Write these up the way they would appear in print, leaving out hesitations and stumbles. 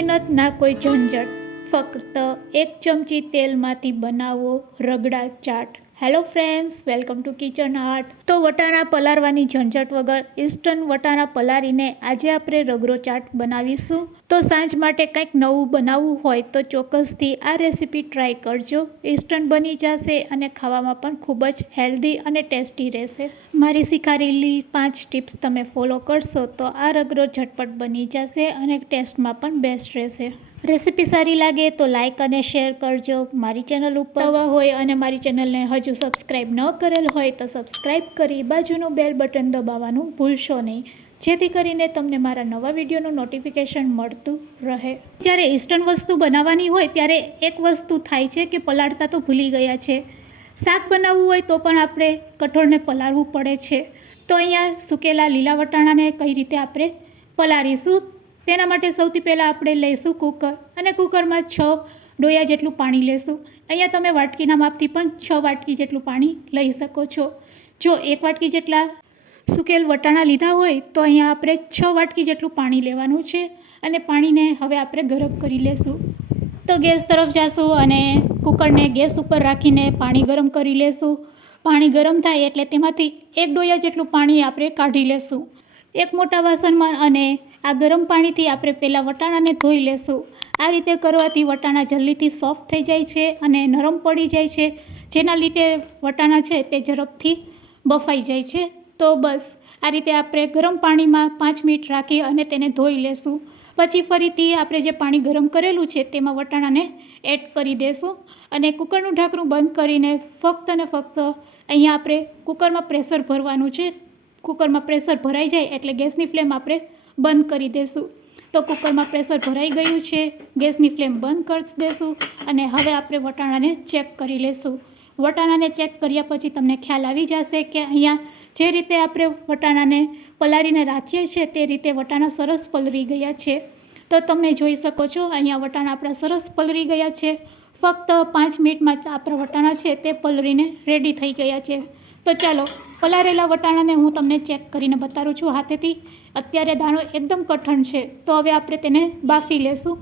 મહેનત ના કોઈ ઝંઝટ, ફક્ત 1 ચમચી તેલમાંથી બનાવો ragda chaat. Hello friends, welcome to kitchen art. તો વટાણા પલાળવાની ઝંઝટ વગર ઇન્સ્ટન્ટ વટાણા પલાળીને આજે આપણે રગડો ચાટ બનાવીશું। તો સાંજ માટે કંઈક નવું બનાવવું હોય તો ચોક્કસથી આ રેસીપી ટ્રાય કરજો। ઇન્સ્ટન્ટ બની જશે અને ખાવામાં પણ ખૂબ જ હેલ્ધી અને ટેસ્ટી રહેશે। મારી શીખારેલી 5 ટિપ્સ તમે ફોલો કરશો તો આ રગડો ઝટપટ બની જશે અને ટેસ્ટમાં પણ બેસ્ટ રહેશે। રેસીપી સારી લાગે તો લાઇક અને શેર કરજો। મારી ચેનલ ઉપર નવા હોય અને મારી ચેનલને હજુ સબસ્ક્રાઈબ ન કરેલ હોય તો સબસ્ક્રાઈબ કરી બાજુનું બેલ બટન દબાવવાનું ભૂલશો નહીં, જેથી કરીને તમને મારા નવા વિડીયોનું નોટિફિકેશન મળતું રહે। જ્યારે ઇન્સ્ટન્ટ વસ્તુ બનાવવાની હોય ત્યારે એક વસ્તુ થાય છે કે પલાળતા તો ભૂલી ગયા છે। શાક બનાવવું હોય તો પણ આપણે કઠોળને પલાળવું પડે છે। તો અહીંયા સૂકેલા લીલા વટાણાને કઈ રીતે આપણે પલાળીશું તેના માટે સૌથી પહેલાં આપણે લઈશું કુકર અને કુકરમાં 6 ડોયા જેટલું પાણી લેશું। અહીંયા તમે વાટકીના માપથી પણ 6 વાટકી જેટલું પાણી લઈ શકો છો। જો 1 વાટકી જેટલા સૂકેલ વટાણા લીધા હોય તો અહીંયા આપણે 6 વાટકી જેટલું પાણી લેવાનું છે અને પાણીને હવે આપણે ગરમ કરી લેશું। તો ગેસ તરફ જાશું અને કુકરને ગેસ ઉપર રાખીને પાણી ગરમ કરી લેશું। પાણી ગરમ થાય એટલે તેમાંથી 1 ડોયા જેટલું પાણી આપણે કાઢી લેશું એક મોટા વાસણમાં અને આ ગરમ પાણીથી આપણે પહેલાં વટાણાને ધોઈ લેશું। આ રીતે કરવાથી વટાણા જલ્દીથી સોફ્ટ થઈ જાય છે અને નરમ પડી જાય છે, જેના લીધે વટાણા છે તે ઝડપથી બફાઈ જાય છે। તો બસ આ રીતે આપણે ગરમ પાણીમાં 5 મિનિટ રાખી અને તેને ધોઈ લેશું। પછી ફરીથી આપણે જે પાણી ગરમ કરેલું છે તેમાં વટાણાને એડ કરી દેશું અને કુકરનું ઢાંકણું બંધ કરીને ફક્ત ને ફક્ત અહીંયા આપણે કુકરમાં પ્રેશર ભરવાનું છે। કુકરમાં પ્રેશર ભરાઈ જાય એટલે ગેસની ફ્લેમ આપણે બંધ કરી દેશું। તો કુકરમાં પ્રેશર ભરાઈ ગયું છે, ગેસની ફ્લેમ બંધ કરી દેશું અને હવે આપણે વટાણાને ચેક કરી લેશું। વટાણાને ચેક કર્યા પછી તમને ખ્યાલ આવી જશે કે અહીંયા જે રીતે આપણે વટાણાને પલાળીને રાખીએ છીએ તે રીતે વટાણા સરસ પલળી ગયા છે। તો તમે જોઈ શકો છો અહીંયા વટાણા આપણા સરસ પલળી ગયા છે। ફક્ત 5 મિનિટમાં જ આપણા વટાણા છે તે પલળીને રેડી થઈ ગયા છે। તો ચાલો પલાળેલા વટાણાને હું તમને ચેક કરીને બતાવું છું હાથેથી। અત્યારે દાણો એકદમ કઠણ છે, તો હવે આપણે તેને બાફી લેશું।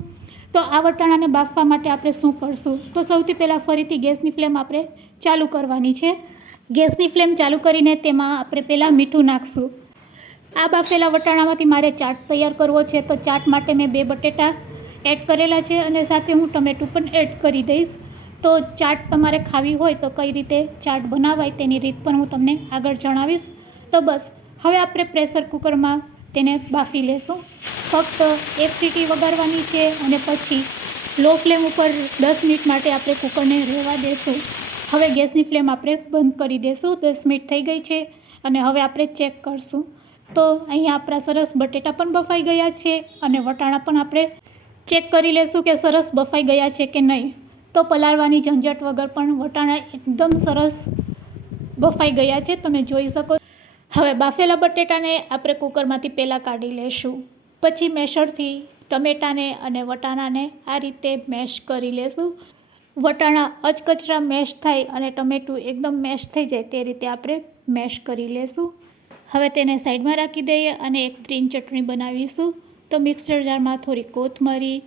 તો આ વટાણાને બાફવા માટે આપણે શું કરશું? તો સૌથી પહેલાં ફરીથી ગેસની ફ્લેમ આપણે ચાલુ કરવાની છે। ગેસની ફ્લેમ ચાલુ કરીને તેમાં આપણે પહેલાં મીઠું નાખશું। આ બાફેલા વટાણામાંથી મારે ચાટ તૈયાર કરવો છે, તો ચાટ માટે મેં 2 બટેટા એડ કરેલા છે અને સાથે હું ટમેટું પણ એડ કરી દઈશ। તો ચાટ તમારે ખાવી હોય તો કઈ રીતે ચાટ બનાવાય તેની રીત પણ હું તમને આગળ જણાવીશ। તો બસ હવે આપણે પ્રેશર કુકરમાં તેને બાફી લેશું। ફક્ત 1 સીટી વગાડવાની છે અને પછી લો ફ્લેમ ઉપર 10 મિનિટ માટે આપણે કુકરને રહેવા દેશું। હવે ગેસની ફ્લેમ આપણે બંધ કરી દેશું। 10 મિનિટ થઈ ગઈ છે અને હવે આપણે ચેક કરશું। તો અહીંયા આપણા સરસ બટેટા પણ બફાઈ ગયા છે અને વટાણા પણ આપણે ચેક કરી લેશું કે સરસ બફાઈ ગયા છે કે નહીં। તો પલાળવાની ઝંઝટ વગર પણ વટાણા એકદમ સરસ બફાઈ ગયા છે, તમે જોઈ શકો। હવે બાફેલા બટેટાને આપણે કુકરમાંથી પહેલાં કાઢી લેશું। પછી મેશરથી ટમેટાને અને વટાણાને આ રીતે મેશ કરી લેશું। વટાણા અચકચરા મેશ થાય અને ટમેટું એકદમ મેશ થઈ જાય તે રીતે આપણે મેશ કરી લેશું। હવે તેને સાઈડમાં રાખી દઈએ અને એક ગ્રીન ચટણી બનાવીશું। તો મિક્સર જારમાં થોડી કોથમરી,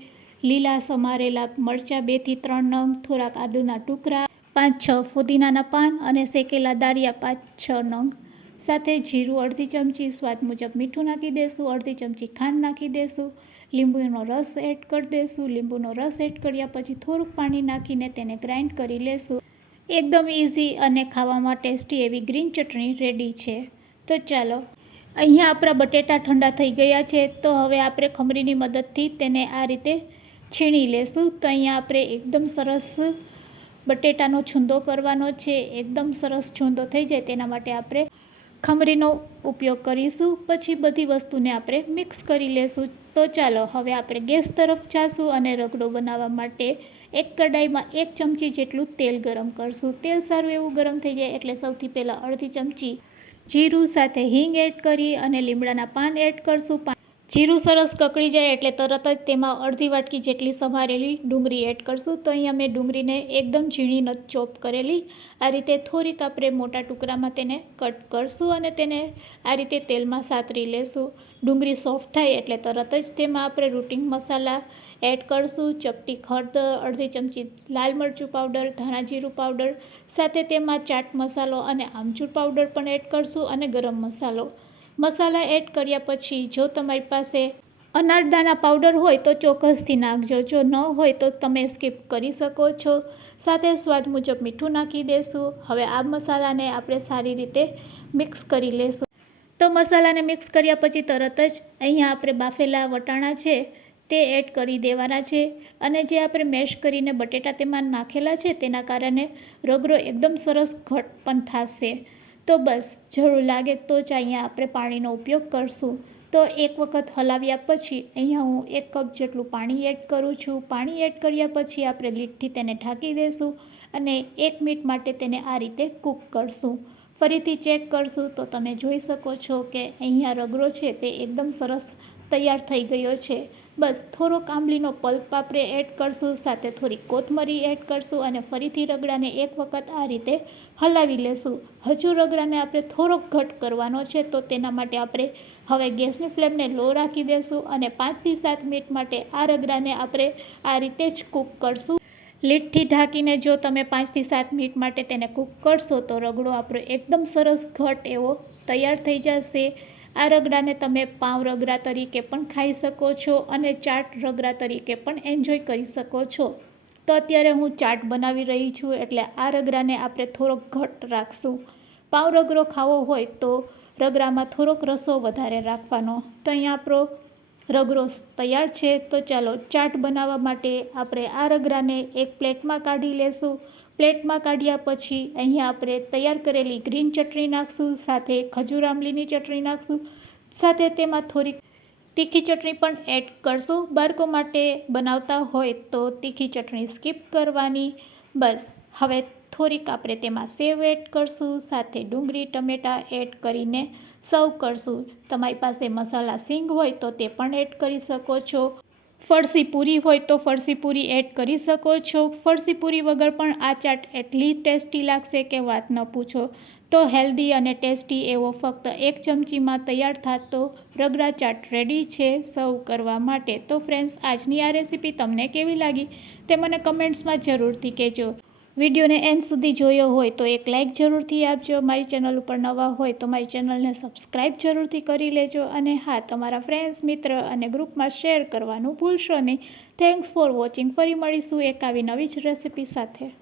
લીલા સમારેલા મરચાં 2 થી 3 નંગ, થોડાક આદુના ટુકડા, 5-6 ફુદીનાના પાન અને શેકેલા દાળિયા 5-6 નંગ, સાથે જીરું અડધી ચમચી, સ્વાદ મુજબ મીઠું નાખી દેશું, અડધી ચમચી ખાંડ નાખી દેશું, લીંબુનો રસ એડ કરી દેશું। લીંબુનો રસ એડ કર્યા પછી થોડુંક પાણી નાખીને તેને ગ્રાઇન્ડ કરી લેશું। એકદમ ઇઝી અને ખાવામાં ટેસ્ટી એવી ગ્રીન ચટણી રેડી છે। તો ચાલો અહીંયા આપણા બટેટા ઠંડા થઈ ગયા છે, તો હવે આપણે ખમરીની મદદથી તેને આ રીતે છીણી લેશું। તો અહીંયા આપણે એકદમ સરસ બટેટાનો છૂંદો કરવાનો છે। એકદમ સરસ છૂંદો થઈ જાય તેના માટે આપણે ખમરીનો ઉપયોગ કરીશું। પછી બધી વસ્તુને આપણે મિક્સ કરી લેશું। તો ચાલો હવે આપણે ગેસ તરફ જાશું અને રગડો બનાવવા માટે એક કડાઈમાં 1 ચમચી જેટલું તેલ ગરમ કરશું। તેલ સારું એવું ગરમ થઈ જાય એટલે સૌથી પહેલાં અડધી ચમચી જીરું સાથે હિંગ એડ કરી અને લીમડાના પાન એડ કરશું। જીરું સરસ કકળી જાય એટલે તરત જ તેમાં અડધી વાટકી જેટલી સમારેલી ડુંગળી એડ કરશું। તો અહીંયા મેં ડુંગળીને એકદમ ઝીણી નથી ચોપ કરેલી, આ રીતે થોડીક આપણે મોટા ટુકડામાં તેને કટ કરશું અને તેને આ રીતે તેલમાં સાતરી લેશું। ડુંગળી સોફ્ટ થાય એટલે તરત જ તેમાં આપણે રૂટિંગ મસાલા એડ કરશું, ચપટી હળદર, અડધી ચમચી લાલ મરચું પાવડર, ધાણા જીરું પાવડર, સાથે તેમાં ચાટ મસાલો અને આમચૂર પાવડર પણ એડ કરશું અને ગરમ મસાલો. મસાલા એડ કર્યા પછી જો તમારી પાસે અનારદાના પાવડર હોય તો ચોક્કસથી નાખજો, જો ન હોય તો તમે સ્કીપ કરી શકો છો. સાથે સ્વાદ મુજબ મીઠું નાખી દેશું. હવે આ મસાલાને આપણે સારી રીતે મિક્સ કરી લેશું. તો મસાલાને મિક્સ કર્યા પછી તરત જ અહીંયા આપણે બાફેલા વટાણા છે તે એડ કરી દેવાના છે અને જે આપણે મેશ કરીને બટેટા તેમાં નાખેલા છે તેના કારણે રગડો એકદમ સરસ ઘટ પણ થશે. તો બસ જરૂર લાગે તો જ અહીંયા આપણે પાણીનો ઉપયોગ કરશું. તો એક વખત હલાવ્યા પછી અહીંયા હું 1 કપ જેટલું પાણી એડ કરું છું. પાણી એડ કર્યા પછી આપણે લીડથી તેને ઢાંકી દઈશું અને 1 મિનિટ માટે તેને આ રીતે કૂક કરશું. ફરીથી ચેક કરશું તો તમે જોઈ શકો છો કે અહીંયા રગડો છે તે એકદમ સરસ તૈયાર થઈ ગયો છે. બસ થોડોક આંબલીનો પલ્પ આપણે એડ કરશું, સાથે થોડી કોથમરી એડ કરશું અને ફરીથી રગડાને એક વખત આ રીતે હલાવી લેશું. હજુ રગડાને આપણે થોડોક ઘટ કરવાનો છે તો તેના માટે આપણે હવે ગેસની ફ્લેમને લો રાખી દઈશું અને 5થી 7 મિનિટ માટે આ રગડાને આપણે આ રીતે જ કૂક કરશું. લીડથી ઢાંકીને જો તમે 5થી 7 મિનિટ માટે તેને કૂક કરશો તો રગડો આપણો એકદમ સરસ ઘટ એવો તૈયાર થઈ જશે. આ રગડાને તમે પાઉં રગડા તરીકે પણ ખાઈ શકો છો અને ચાટ રગડા તરીકે પણ એન્જોય કરી શકો છો. તો અત્યારે હું ચાટ બનાવી રહી છું એટલે આ રગડાને આપણે થોડોક ઘટ રાખશું. પાઉં રગડો ખાવો હોય તો રગડામાં થોડોક રસો વધારે રાખવાનો. તો અહીંયા આપણો રગડો તૈયાર છે. તો ચાલો ચાટ બનાવવા માટે આપણે આ રગડાને એક પ્લેટમાં કાઢી લેશું. પ્લેટમાં કાઢ્યા પછી અહીંયા આપણે તૈયાર કરેલી ગ્રીન ચટણી નાખશું, સાથે ખજૂર આંબલીની ચટણી નાખશું, સાથે તેમાં થોડીક તીખી ચટણી પણ એડ કરશું. બાળકો માટે બનાવતા હોય તો તીખી ચટણી સ્કીપ કરવાની. બસ હવે થોડીક આપણે તેમાં સેવ એડ કરશું, સાથે ડુંગળી ટમેટાં એડ કરીને સર્વ કરશું. તમારી પાસે મસાલા સિંગ હોય તો તે પણ એડ કરી શકો છો. ફરસી પૂરી હોય તો ફરસી પૂરી એડ કરી શકો છો. ફરસી પૂરી વગર પણ આ ચાટ એટલી ટેસ્ટી લાગશે કે વાત ન પૂછો. તો હેલ્ધી અને ટેસ્ટી એવો ફક્ત 1 ચમચીમાં તૈયાર થતો રગડા ચાટ રેડી છે સર્વ કરવા માટે. તો ફ્રેન્ડ્સ, આજની આ રેસીપી તમને કેવી લાગી તે મને કમેન્ટ્સમાં જરૂરથી કહેજો. વિડીયોને એન્ડ સુધી જોયો હોય તો એક લાઇક જરૂરથી આપજો. મારી ચેનલ ઉપર નવા હોય તો મારી ચેનલને સબસ્ક્રાઈબ જરૂરથી કરી લેજો અને હા, તમારા ફ્રેન્ડ્સ, મિત્ર અને ગ્રુપમાં શેર કરવાનું ભૂલશો નહીં. Thanks for watching. ફરી મળીશું એક આવી નવી જ રેસીપી સાથે.